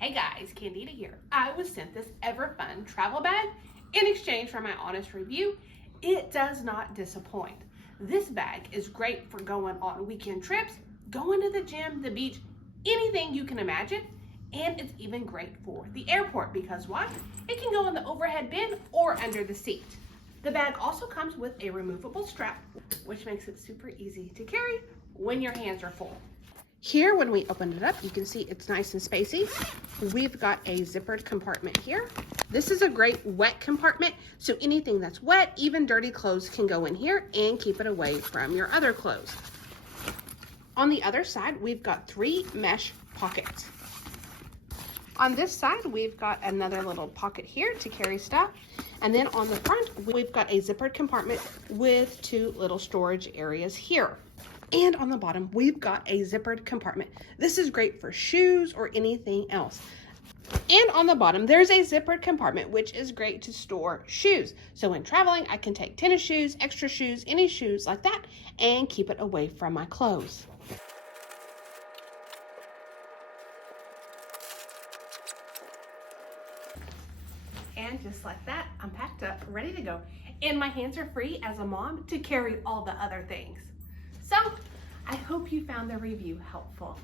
Hey guys, Candida here. I was sent this EVERFUN travel bag in exchange for my honest review. It does not disappoint. This bag is great for going on weekend trips, going to the gym, the beach, anything you can imagine. And it's even great for the airport because why? It can go in the overhead bin or under the seat. The bag also comes with a removable strap, which makes it super easy to carry when your hands are full. Here, when we open it up, you can see it's nice and spacey. We've got a zippered compartment here. This is a great wet compartment, so anything that's wet, even dirty clothes, can go in here and keep it away from your other clothes. On the other side, we've got 3 mesh pockets. On this side, we've got another little pocket here to carry stuff. And then on the front, we've got a zippered compartment with 2 little storage areas here. And on the bottom, we've got a zippered compartment. This is great for shoes or anything else. And on the bottom, there's a zippered compartment, which is great to store shoes. So when traveling, I can take tennis shoes, extra shoes, any shoes like that, and keep it away from my clothes. And just like that, I'm packed up, ready to go. And my hands are free as a mom to carry all the other things. So I hope you found the review helpful.